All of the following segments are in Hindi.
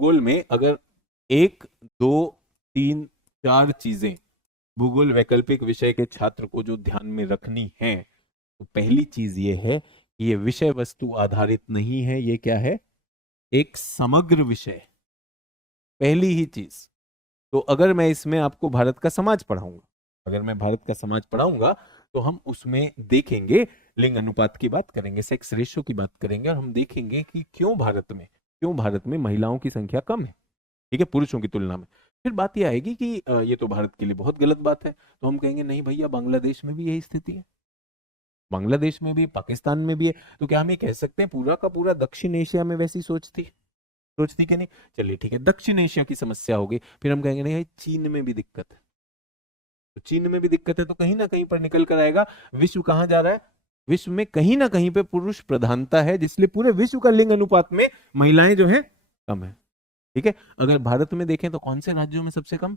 भूगोल में अगर 1, 2, 3, 4 चीजें भूगोल वैकल्पिक विषय के छात्र को जो ध्यान में रखनी है, तो पहली चीज ये है कि ये विषय वस्तु आधारित नहीं है, ये क्या है, एक समग्र विषय। पहली ही चीज। तो अगर मैं इसमें आपको भारत का समाज पढ़ाऊंगा, अगर मैं भारत का समाज पढ़ाऊंगा तो हम उसमें देखेंगे, लिंग अनुपात की बात करेंगे, सेक्स रेशियो की बात करेंगे, और हम देखेंगे कि क्यों भारत में महिलाओं की संख्या कम है, ठीक है, पुरुषों की तुलना में। फिर बात यह आएगी कि ये तो भारत के लिए बहुत गलत बात है, तो हम कहेंगे नहीं भैया, बांग्लादेश में भी यही स्थिति है, बांग्लादेश में भी, पाकिस्तान में भी है। तो क्या हम ये कह सकते हैं पूरा का पूरा दक्षिण एशिया में वैसी सोचती कि नहीं? चलिए ठीक है, दक्षिण एशिया की समस्या होगी, फिर हम कहेंगे नहीं भाई, चीन में भी दिक्कत है। तो चीन में भी दिक्कत है, तो कहीं ना कहीं पर निकल कर आएगा विश्व कहां जा रहा है, विश्व में कहीं ना कहीं पे पुरुष प्रधानता है, जिसलिए पूरे विश्व का लिंग अनुपात में महिलाएं जो है कम है, ठीक है। अगर भारत में देखें तो कौन से राज्यों में सबसे कम?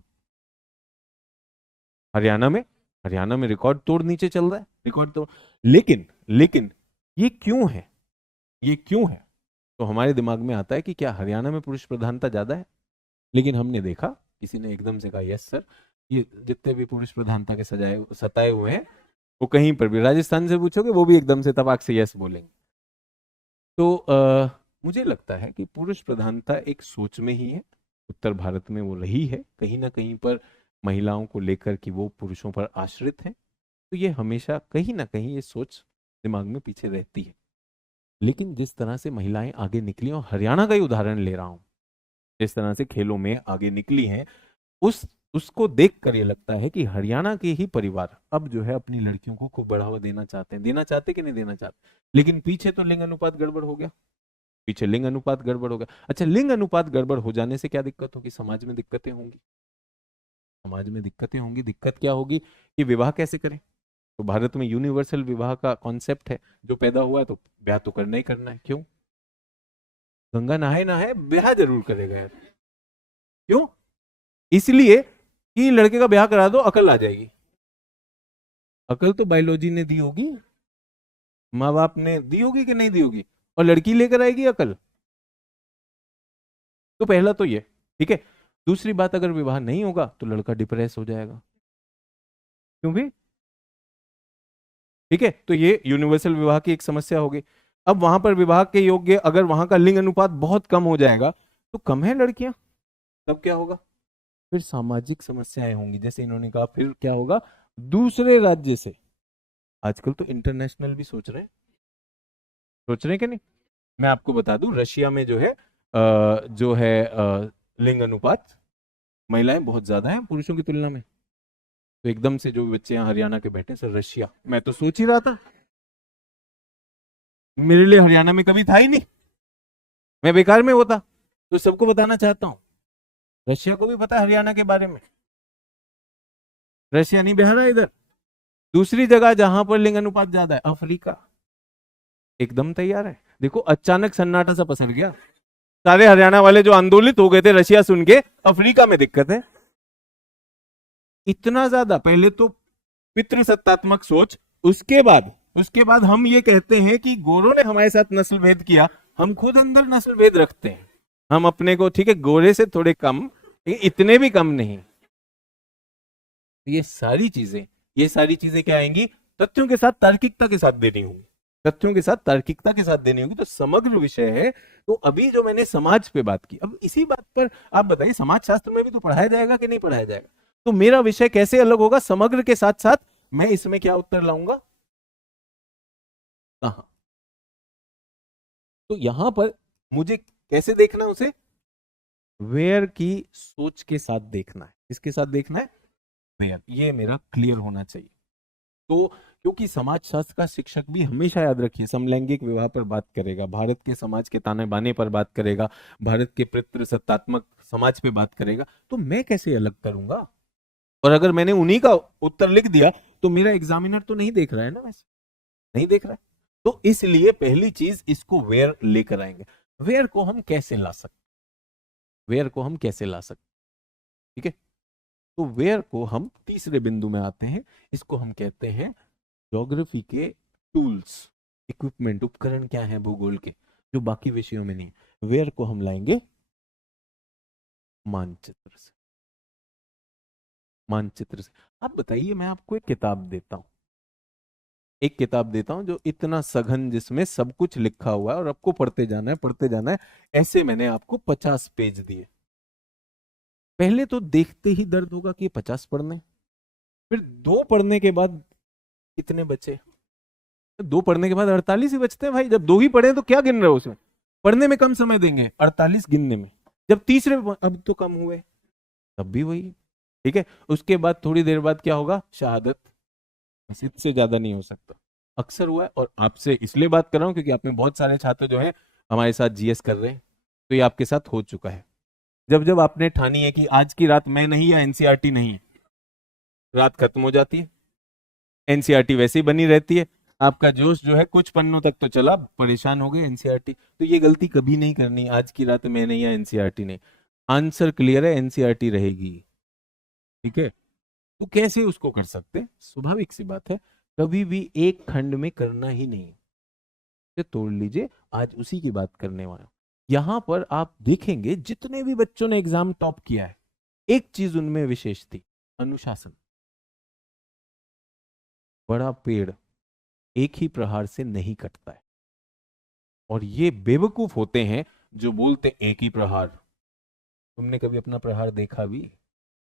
हरियाणा में रिकॉर्ड तोड़ नीचे चल रहा है, रिकॉर्ड तोड़। लेकिन ये क्यों है? तो हमारे दिमाग में आता है कि क्या हरियाणा में पुरुष प्रधानता ज्यादा है? लेकिन हमने देखा, किसी ने एकदम से कहा यस सर, ये जितने भी पुरुष प्रधानता के सताए हुए हैं, वो कहीं पर भी राजस्थान से पूछोगे वो भी एकदम से तपाक से यस बोलेंगे। तो मुझे लगता है कि पुरुष प्रधानता एक सोच में ही है, उत्तर भारत में वो रही है कहीं ना कहीं पर, महिलाओं को लेकर कि वो पुरुषों पर आश्रित हैं, तो ये हमेशा कहीं ना कहीं ये सोच दिमाग में पीछे रहती है। लेकिन जिस तरह से महिलाएं आगे निकली, और हरियाणा का ही उदाहरण ले रहा हूं, जिस तरह से खेलों में आगे निकली हैं, उसको देखकर ये लगता है कि हरियाणा के ही परिवार अब जो है अपनी लड़कियों को खूब बढ़ावा देना चाहते कि नहीं देना चाहते। लेकिन पीछे तो लिंग अनुपात गड़बड़ हो गया, अच्छा, लिंग अनुपात गड़बड़ हो जाने से क्या दिक्कत होगी? समाज में दिक्कतें होंगी। दिक्कत क्या होगी कि विवाह कैसे करें? तो भारत में यूनिवर्सल विवाह का कॉन्सेप्ट है जो पैदा हुआ है, तो ब्याह तो करना ही करना है। क्यों? गंगा नहाए नहाए ब्याह जरूर करेगा यार। क्यों? इसलिए कि लड़के का ब्याह करा दो, अकल आ जाएगी। अकल तो बायोलॉजी ने दी होगी, माँ बाप ने दी होगी कि नहीं दी होगी, और लड़की लेकर आएगी अकल। तो पहला तो ये, ठीक है। दूसरी बात, अगर विवाह नहीं होगा तो लड़का डिप्रेस हो जाएगा। क्यों भी? ठीक है, तो ये यूनिवर्सल विवाह की एक समस्या होगी। अब वहां पर विवाह के योग्य, अगर वहां का लिंग अनुपात बहुत कम हो जाएगा, तो कम है लड़कियां, तब क्या होगा? फिर सामाजिक समस्याएं होंगी, जैसे इन्होंने कहा, फिर क्या होगा, दूसरे राज्य से, आजकल तो इंटरनेशनल भी सोच रहे हैं कि नहीं? मैं आपको बता दूं, रशिया में जो है लिंग अनुपात, महिलाएं बहुत ज्यादा हैं पुरुषों की तुलना में। तो एकदम से जो बच्चे यहाँ हरियाणा के बैठे, सर रशिया, मैं तो सोच ही रहा था, मेरे लिए हरियाणा में कभी था ही नहीं, मैं बेकार में होता। तो सबको बताना चाहता हूँ, रशिया को भी पता है हरियाणा के बारे में। रशिया नहीं बह रहा इधर। दूसरी जगह जहां पर लिंग अनुपात ज्यादा है, अफ्रीका, एकदम तैयार है। देखो, अचानक सन्नाटा सा पसर गया, सारे हरियाणा वाले जो आंदोलित हो गए थे रशिया सुन के, अफ्रीका में दिक्कत है। इतना ज्यादा, पहले तो पितृसत्तात्मक सोच, उसके बाद हम ये कहते हैं कि गोरों ने हमारे साथ नस्ल भेद किया, हम खुद अंदर नस्ल भेद रखते हैं, हम अपने को, ठीक है, गोरे से थोड़े कम, इतने भी कम नहीं। ये सारी चीजें क्या आएंगी? तथ्यों के साथ तार्किकता के साथ देनी होगी, तो समग्र विषय है। तो अभी जो मैंने समाज पे बात की, अब इसी बात पर आप बताइए, समाज शास्त्र में भी तो पढ़ाया जाएगा कि नहीं पढ़ाया जाएगा? तो मेरा विषय कैसे अलग होगा? समग्र के साथ साथ मैं इसमें क्या उत्तर लाऊंगा? कहां? तो यहां पर मुझे कैसे देखना उसे? वेयर की सोच के साथ देखना है। किसके साथ देखना है? वेयर। ये मेरा क्लियर होना चाहिए। तो क्योंकि समाजशास्त्र का शिक्षक भी, हमेशा याद रखिए, समलैंगिक विवाह पर बात करेगा, भारत के समाज के ताने बाने पर बात करेगा, भारत के पितृसत्तात्मक समाज पे बात करेगा, तो मैं कैसे अलग करूंगा? और अगर मैंने उन्हीं का उत्तर लिख दिया, तो मेरा एग्जामिनर तो नहीं देख रहा है ना, वैसे नहीं देख रहा है। तो इसलिए पहली चीज, इसको वेयर लेकर आएंगे। वेयर को हम कैसे ला सकते? ठीक है, तो वेयर को हम तीसरे बिंदु में आते हैं, इसको हम कहते हैं ज्योग्राफी के टूल्स, इक्विपमेंट, उपकरण क्या है भूगोल के, जो बाकी विषयों में नहीं। वेयर को हम लाएंगे मानचित्र से। मानचित्र से। आप बताइए, मैं आपको एक किताब देता हूं, एक किताब देता हूं जो इतना सघन, जिसमें सब कुछ लिखा हुआ है और आपको पढ़ते जाना है, पढ़ते जाना है। ऐसे मैंने आपको 50 पेज दिए। पहले तो देखते ही दर्द होगा कि 50 पढ़ने, फिर 2 पढ़ने के बाद कितने बचे? 2 पढ़ने के बाद 48 ही बचते हैं भाई। जब 2 ही पढ़े तो क्या गिन रहे हो उसमें? पढ़ने में कम समय देंगे, 48 गिनने में। जब तीसरे, अब तो कम हुए, तब भी वही। ठीक है, उसके बाद थोड़ी देर बाद क्या होगा? शहादत। बस इससे ज्यादा नहीं हो सकता। अक्सर हुआ है, और आपसे इसलिए बात कर रहा हूं क्योंकि आप में बहुत सारे छात्र जो हैं हमारे साथ जीएस कर रहे हैं, तो ये आपके साथ हो चुका है। जब जब आपने ठानी है कि आज की रात मैं नहीं या एनसीईआरटी नहीं, रात खत्म हो जाती है, एनसीईआरटी वैसे ही बनी रहती है। आपका जोश जो है कुछ पन्नों तक तो चला, परेशान हो गए एनसीईआरटी। तो ये गलती कभी नहीं करनी, आज की रात में नहीं या एनसीईआरटी नहीं। आंसर क्लियर है, एनसीईआरटी रहेगी। ठीक है, तो कैसे उसको कर सकते हैं? स्वाभाविक सी बात है, कभी भी एक खंड में करना ही नहीं, ये तोड़ लीजिए। आज उसी की बात करने वाला हूं। यहां पर आप देखेंगे जितने भी बच्चों ने एग्जाम टॉप किया है, एक चीज उनमें विशेष थी, अनुशासन। बड़ा पेड़ एक ही प्रहार से नहीं कटता है, और ये बेवकूफ होते हैं जो बोलते एक ही प्रहार। तुमने कभी अपना प्रहार देखा भी?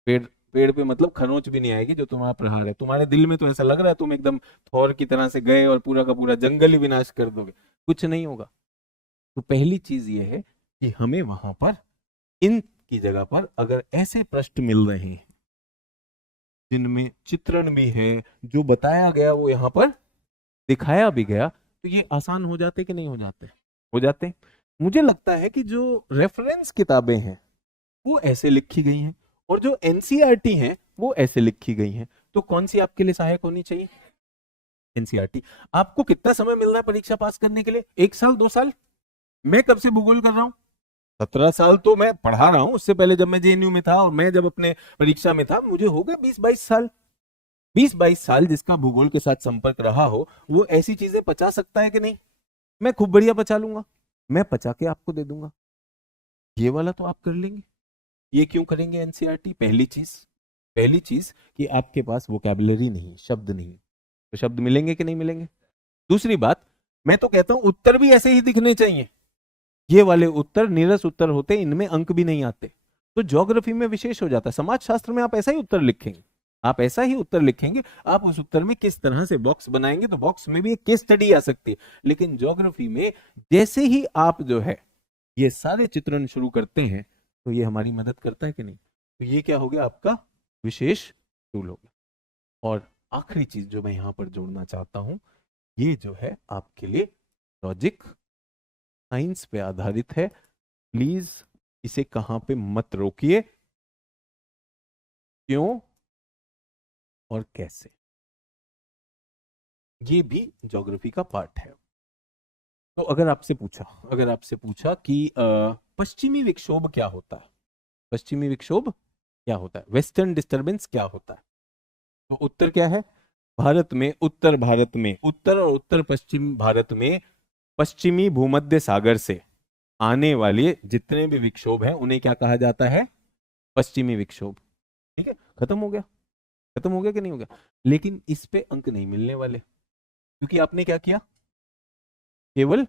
पेड़, पेड़ पे मतलब खरोंच भी नहीं आएगी जो तुम्हारा प्रहार है। तुम्हारे दिल में तो ऐसा लग रहा है तुम एकदम थॉर की तरह से गए और पूरा का पूरा जंगल ही विनाश कर दोगे, कुछ नहीं होगा। तो पहली चीज ये है कि हमें वहां पर इन की जगह पर अगर ऐसे प्रश्न मिल रहे हैं जिनमें चित्रण भी है, जो बताया गया वो यहाँ पर दिखाया भी गया, तो ये आसान हो जाते कि नहीं हो जाते? हो जाते। मुझे लगता है कि जो रेफरेंस किताबें हैं वो ऐसे लिखी गई हैं, और जो एनसीईआरटी हैं वो ऐसे लिखी गई हैं। तो कौन सी आपके लिए सहायक होनी चाहिए? एनसीईआरटी। आपको कितना समय मिल रहा है परीक्षा पास करने के लिए? 1 साल, 2 साल? मैं कब से भूगोल कर रहा हूं? 17 साल तो मैं पढ़ा रहा हूं। उससे पहले जब मैं जेएनयू में था और मैं जब अपने परीक्षा में था, मुझे हो गए 20-22 साल। 20-22 साल जिसका भूगोल के साथ संपर्क रहा हो, वो ऐसी चीजें पचा सकता है कि नहीं? मैं खूब बढ़िया पचा लूंगा, मैं पचा के आपको दे दूंगा। ये वाला तो आप कर लेंगे। ये क्यों करेंगे एनसीईआरटी? पहली चीज कि आपके पास वोकैबुलरी नहीं, शब्द नहीं। तो शब्द मिलेंगे कि नहीं मिलेंगे? दूसरी बात, मैं तो कहता हूं उत्तर भी ऐसे ही दिखने चाहिए। ये वाले उत्तर नीरस उत्तर होते, इनमें अंक भी नहीं आते। तो ज्योग्राफी में विशेष हो जाता है। समाज शास्त्र में आप ऐसा ही उत्तर लिखेंगे, आप ऐसा ही उत्तर लिखेंगे। आप उस उत्तर में किस तरह से बॉक्स बनाएंगे, तो बॉक्स में भी एक केस स्टडी आ सकती है। लेकिन ज्योग्राफी में जैसे ही आप जो है ये सारे चित्रण शुरू करते हैं, तो ये हमारी मदद करता है कि नहीं? तो ये क्या हो गया? आपका विशेष टूल हो गया। और आखिरी चीज जो मैं यहां पर जोड़ना चाहता हूं, ये जो है आपके लिए लॉजिक साइंस पे आधारित है। प्लीज इसे कहां पे मत रोकिए, क्यों और कैसे, ये भी ज्योग्राफी का पार्ट है। तो अगर आपसे पूछा कि पश्चिमी विक्षोभ क्या होता है, पश्चिमी विक्षोभ क्या होता है, वेस्टर्न डिस्टरबेंस क्या होता है, तो उत्तर क्या है? भारत में, उत्तर भारत में, उत्तर और उत्तर पश्चिम भारत में पश्चिमी भूमध्य सागर से आने वाले जितने भी विक्षोभ हैं उन्हें क्या कहा जाता है? पश्चिमी विक्षोभ। ठीक है, खत्म हो गया। खत्म हो गया कि नहीं हो गया? लेकिन इस पे अंक नहीं मिलने वाले, क्योंकि आपने क्या किया? केवल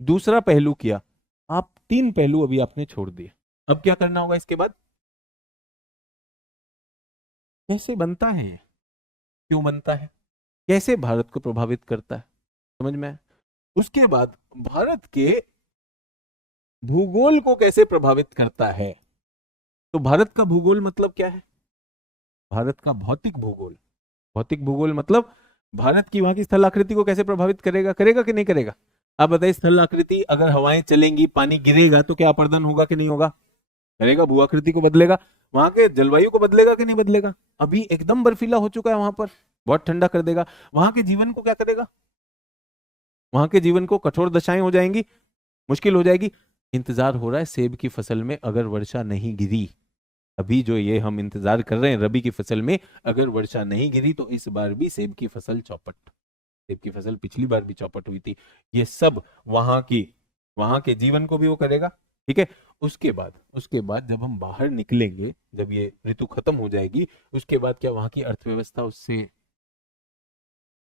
दूसरा पहलू किया। आप 3 पहलू अभी आपने छोड़ दिए। अब क्या करना होगा इसके बाद? कैसे बनता है, क्यों बनता है, कैसे भारत को प्रभावित करता है, समझ में आया? उसके बाद भारत के भूगोल को कैसे प्रभावित करता है। तो भारत का भूगोल मतलब क्या है? भारत का भौतिक भूगोल। भौतिक भूगोल मतलब भारत की वहां की स्थलाकृति को कैसे प्रभावित करेगा, करेगा कि नहीं करेगा? आप बताइए, स्थलाकृति अगर हवाएं चलेंगी, पानी गिरेगा, तो क्या अपर्दन होगा कि नहीं होगा? करेगा, भू आकृति को बदलेगा, वहां के जलवायु को बदलेगा कि नहीं बदलेगा? अभी एकदम बर्फीला हो चुका है वहां पर, बहुत ठंडा कर देगा। वहां के जीवन को क्या करेगा? वहां के जीवन को कठोर दशाएं हो जाएंगी, मुश्किल हो जाएगी। इंतजार हो रहा है सेब की फसल में, अगर वर्षा नहीं गिरी, अभी जो ये हम इंतजार कर रहे हैं रबी की फसल में, अगर वर्षा नहीं गिरी तो इस बार भी सेब की फसल चौपट। सेब की फसल पिछली बार भी चौपट हुई थी। ये सब वहां के जीवन को भी वो करेगा। ठीक है, उसके बाद जब हम बाहर निकलेंगे, जब ये ऋतु खत्म हो जाएगी, उसके बाद क्या वहां की अर्थव्यवस्था उससे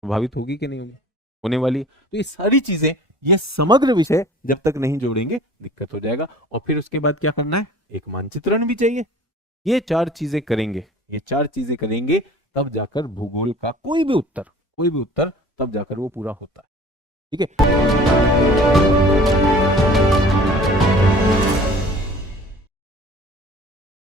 प्रभावित होगी कि नहीं होगी? होने वाली। तो ये सारी चीजें, ये समग्र विषय जब तक नहीं जोड़ेंगे दिक्कत हो जाएगा। और फिर उसके बाद क्या करना है, एक मानचित्रण भी चाहिए। ये चार चीजें करेंगे, ये चार चीजें करेंगे, तब जाकर भूगोल का कोई भी उत्तर तब जाकर वो पूरा होता है। ठीक है।